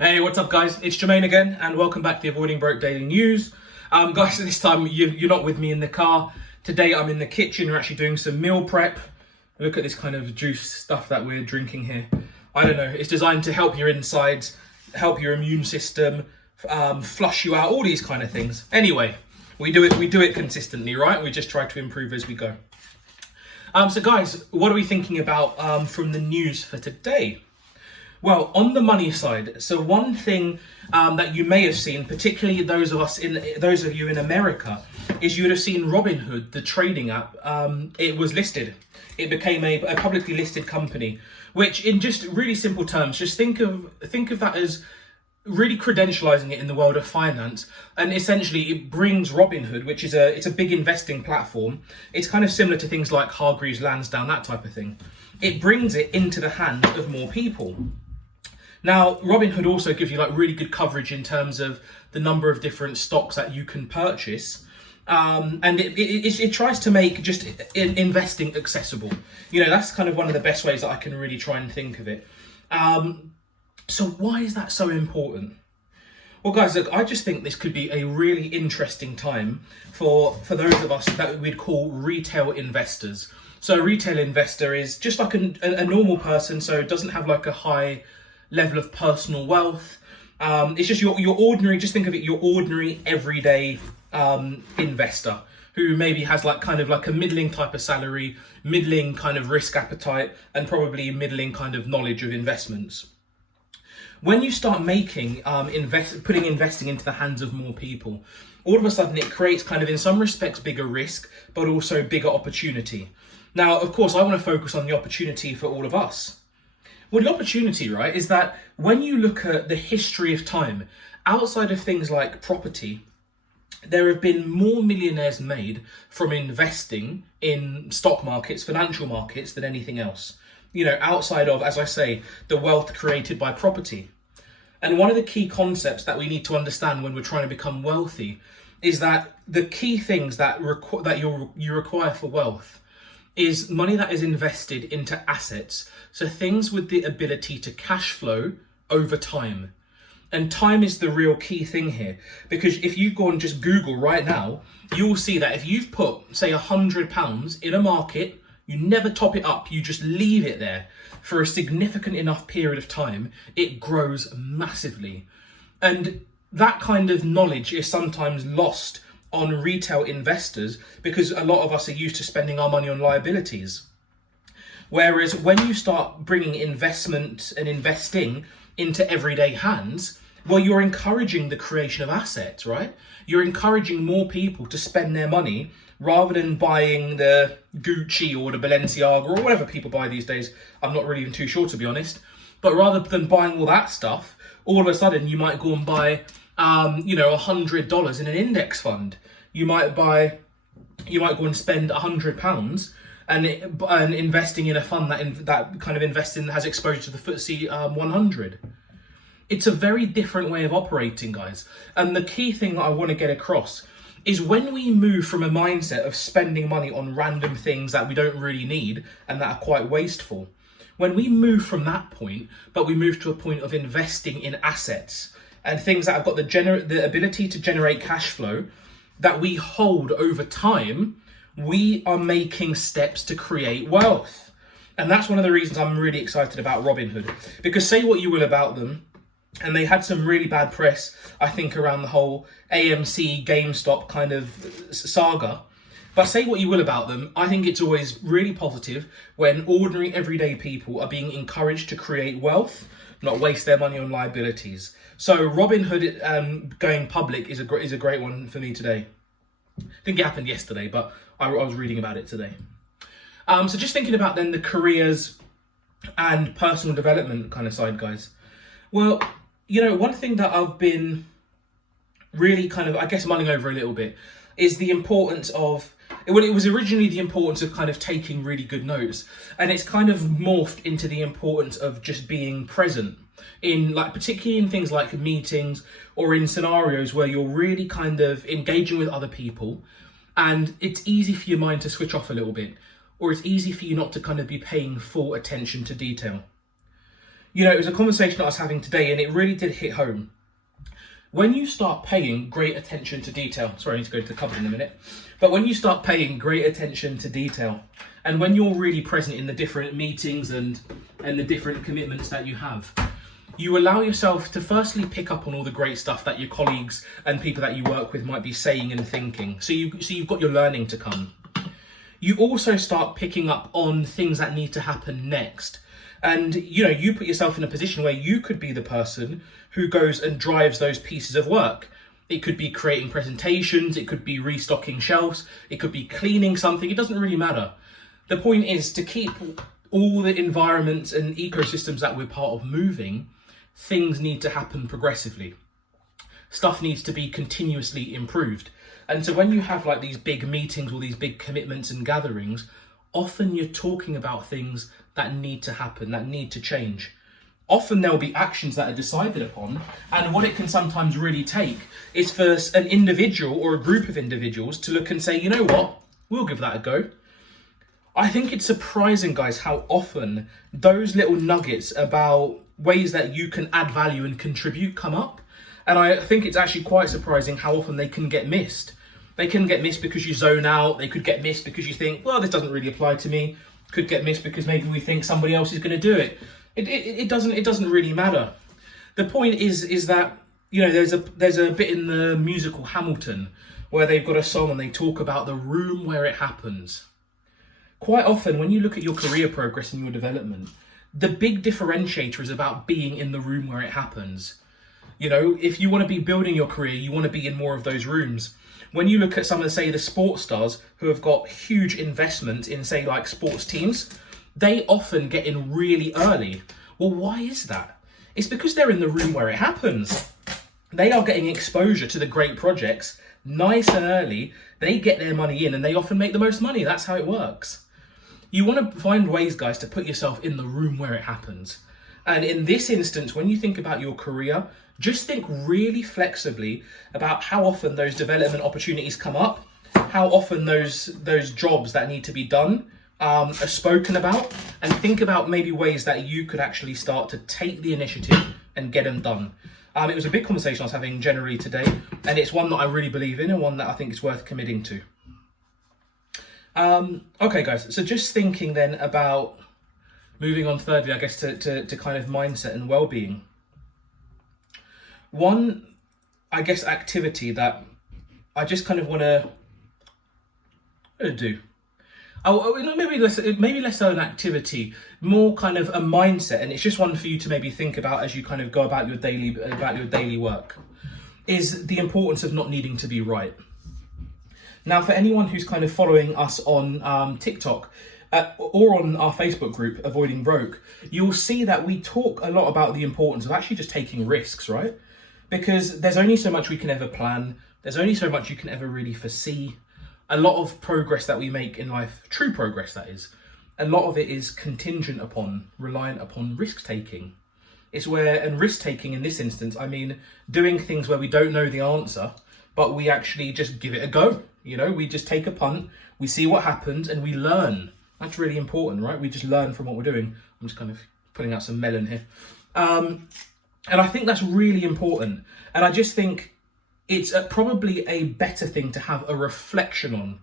Hey, what's up guys? It's Jermaine again and welcome back to the Avoiding Broke Daily News. Guys, this time you're not with me in the car. Today I'm in the kitchen. We're actually doing some meal prep. Look at this kind of juice stuff that we're drinking here. I don't know, it's designed to help your insides, help your immune system, flush you out, all these kind of things. Anyway, we do it consistently, right? We just try to improve as we go. So guys, what are we thinking about from the news for today? Well, on the money side, so one thing that you may have seen, particularly those of you in America, is you would have seen Robinhood, the trading app. It was listed. It became a publicly listed company, which, in just really simple terms, just think of that as really credentializing it in the world of finance. And essentially, it brings Robinhood, which is it's a big investing platform. It's kind of similar to things like Hargreaves Lansdown, that type of thing. It brings it into the hands of more people. Now, Robinhood also gives you like really good coverage in terms of the number of different stocks that you can purchase. And it tries to make just investing accessible. You know, that's kind of one of the best ways that I can really try and think of it. So why is that so important? Well, guys, look, I just think this could be a really interesting time for those of us that we'd call retail investors. So a retail investor is just like a normal person, so it doesn't have like a high level of personal wealth. It's just your ordinary, just think of it, your ordinary everyday investor who maybe has like kind of like a middling type of salary, middling kind of risk appetite, and probably middling kind of knowledge of investments. When you start making putting investing into the hands of more people, all of a sudden it creates kind of, in some respects, bigger risk, but also bigger opportunity. Now, of course, I want to focus on the opportunity for all of us. Well, the opportunity, right, is that when you look at the history of time, outside of things like property, there have been more millionaires made from investing in stock markets, financial markets, than anything else. You know, outside of, as I say, the wealth created by property. And one of the key concepts that we need to understand when we're trying to become wealthy is that the key things that you require for wealth is money that is invested into assets. So things with the ability to cash flow over time. And time is the real key thing here. Because if you go and just Google right now, you will see that if you've put, say, £100 in a market, you never top it up, you just leave it there for a significant enough period of time, it grows massively. And that kind of knowledge is sometimes lost on retail investors because a lot of us are used to spending our money on liabilities. Whereas when you start bringing investment and investing into everyday hands, well, you're encouraging the creation of assets, right? You're encouraging more people to spend their money rather than buying the Gucci or the Balenciaga or whatever people buy these days. I'm not really even too sure, to be honest. But rather than buying all that stuff, all of a sudden you might go and buy $100 in an index fund. You might go and spend £100 and investing in a fund that kind of investing has exposure to the FTSE 100. It's a very different way of operating, guys. And the key thing that I want to get across is when we move from a mindset of spending money on random things that we don't really need and that are quite wasteful, when we move from that point, but we move to a point of investing in assets and things that have got the ability to generate cash flow that we hold over time, we are making steps to create wealth. And that's one of the reasons I'm really excited about Robinhood. Because say what you will about them, and they had some really bad press, I think, around the whole AMC, GameStop kind of saga. But say what you will about them, I think it's always really positive when ordinary everyday people are being encouraged to create wealth, not waste their money on liabilities. So Robinhood going public is a great one for me today. I think it happened yesterday, but I was reading about it today. So just thinking about then the careers and personal development kind of side, guys. Well, you know, one thing that I've been really kind of, I guess, mulling over a little bit is the importance of, well, it was originally the importance of kind of taking really good notes, and it's kind of morphed into the importance of just being present in, like, particularly in things like meetings or in scenarios where you're really kind of engaging with other people and it's easy for your mind to switch off a little bit, or it's easy for you not to kind of be paying full attention to detail. You know, it was a conversation I was having today and it really did hit home. When you start paying great attention to detail, sorry, I need to go to the cupboard in a minute, but when you start paying great attention to detail, and when you're really present in the different meetings and the different commitments that you have, you allow yourself to firstly pick up on all the great stuff that your colleagues and people that you work with might be saying and thinking. So you've got your learning to come. You also start picking up on things that need to happen next. And, you know, you put yourself in a position where you could be the person who goes and drives those pieces of work. It could be creating presentations, it could be restocking shelves, it could be cleaning something, it doesn't really matter. The point is to keep all the environments and ecosystems that we're part of moving. Things need to happen progressively. Stuff needs to be continuously improved. And so when you have like these big meetings or these big commitments and gatherings, often you're talking about things that need to happen, that need to change. Often there'll be actions that are decided upon, and what it can sometimes really take is for an individual or a group of individuals to look and say, you know what, we'll give that a go. I think it's surprising, guys, how often those little nuggets about ways that you can add value and contribute come up. And I think it's actually quite surprising how often they can get missed. They can get missed because you zone out. They could get missed because you think, well, this doesn't really apply to me. Could get missed because maybe we think somebody else is going to do it. It doesn't really matter. The point is that, you know, there's a bit in the musical Hamilton where they've got a song and they talk about the room where it happens. Quite often when you look at your career progress and your development, the big differentiator is about being in the room where it happens. You know, if you want to be building your career, you want to be in more of those rooms. When you look at some of, say, the sports stars who have got huge investment in, say, like sports teams, they often get in really early. Well, why is that? It's because they're in the room where it happens. They are getting exposure to the great projects nice and early. They get their money in and they often make the most money. That's how it works. You want to find ways, guys, to put yourself in the room where it happens. And in this instance, when you think about your career, just think really flexibly about how often those development opportunities come up, how often those jobs that need to be done are spoken about, and think about maybe ways that you could actually start to take the initiative and get them done. It was a big conversation I was having generally today, and it's one that I really believe in and one that I think is worth committing to. Okay, guys, so just thinking then about moving on thirdly, I guess, to kind of mindset and well-being. One, I guess, activity that I just kind of want to do. Maybe less so an activity, more kind of a mindset, and it's just one for you to maybe think about as you kind of go about your daily work, is the importance of not needing to be right. Now, for anyone who's kind of following us on TikTok or on our Facebook group, Avoiding Broke, you'll see that we talk a lot about the importance of actually just taking risks, right? Because there's only so much we can ever plan. There's only so much you can ever really foresee. A lot of progress that we make in life, true progress that is, a lot of it is contingent upon, reliant upon risk taking. It's where, and risk taking in this instance, I mean, doing things where we don't know the answer, but we actually just give it a go. You know, we just take a punt, we see what happens, and we learn. That's really important, right? We just learn from what we're doing. I'm just kind of putting out some melon here. And I think that's really important. And I just think it's probably a better thing to have a reflection on.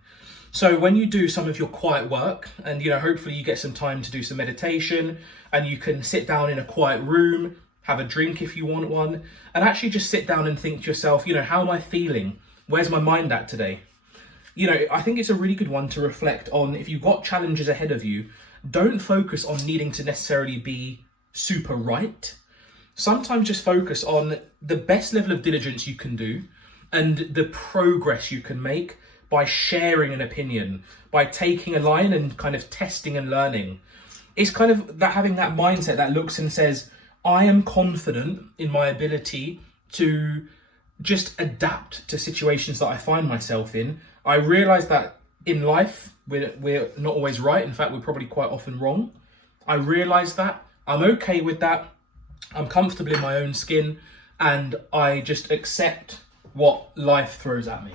So when you do some of your quiet work, and, you know, hopefully you get some time to do some meditation, and you can sit down in a quiet room, have a drink if you want one, and actually just sit down and think to yourself, you know, how am I feeling? Where's my mind at today? You know, I think it's a really good one to reflect on. If you've got challenges ahead of you, don't focus on needing to necessarily be super right. Sometimes just focus on the best level of diligence you can do and the progress you can make by sharing an opinion, by taking a line and kind of testing and learning. It's kind of that having that mindset that looks and says, I am confident in my ability to just adapt to situations that I find myself in. I realise that in life, we're not always right. In fact, we're probably quite often wrong. I realise that. I'm okay with that. I'm comfortable in my own skin, and I just accept what life throws at me.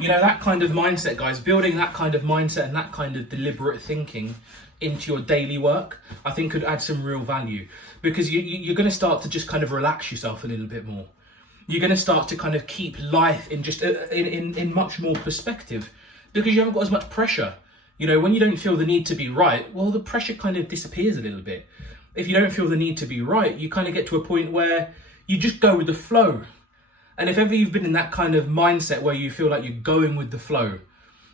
You know, that kind of mindset, guys, building that kind of mindset and that kind of deliberate thinking into your daily work, I think could add some real value, because you're going to start to just kind of relax yourself a little bit more. You're going to start to kind of keep life in just in much more perspective, because you haven't got as much pressure. You know, when you don't feel the need to be right, well, the pressure kind of disappears a little bit. If you don't feel the need to be right, you kind of get to a point where you just go with the flow. And if ever you've been in that kind of mindset where you feel like you're going with the flow,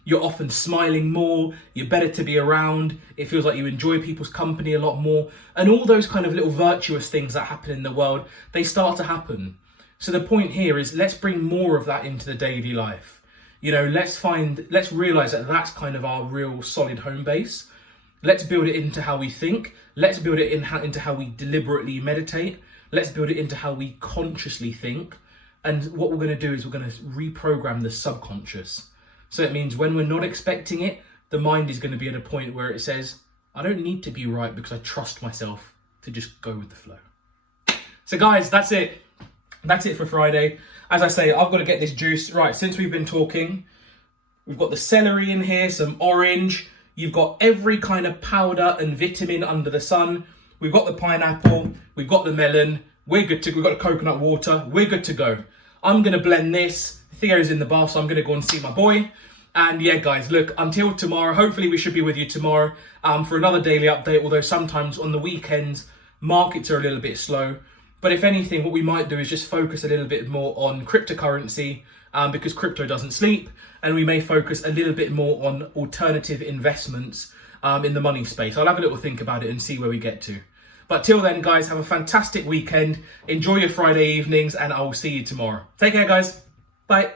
you're often smiling more, you're better to be around, it feels like you enjoy people's company a lot more, and all those kind of little virtuous things that happen in the world, they start to happen. So the point here is, let's bring more of that into the daily life. You know, let's realize that that's kind of our real solid home base. Let's build it into how we think. Let's build it into how we deliberately meditate. Let's build it into how we consciously think. And what we're going to do is we're going to reprogram the subconscious. So it means when we're not expecting it, the mind is going to be at a point where it says, I don't need to be right because I trust myself to just go with the flow. So guys, that's it. That's it for Friday. As I say, I've got to get this juice. Right, since we've been talking, we've got the celery in here, some orange. You've got every kind of powder and vitamin under the sun. We've got the pineapple. We've got the melon. We're good to go. We've got the coconut water. We're good to go. I'm going to blend this. Theo's in the bath, so I'm going to go and see my boy. And yeah, guys, look, until tomorrow, hopefully we should be with you tomorrow for another daily update, although sometimes on the weekends, markets are a little bit slow. But if anything, what we might do is just focus a little bit more on cryptocurrency because crypto doesn't sleep. And we may focus a little bit more on alternative investments in the money space. I'll have a little think about it and see where we get to. But till then, guys, have a fantastic weekend. Enjoy your Friday evenings, and I will see you tomorrow. Take care, guys. Bye.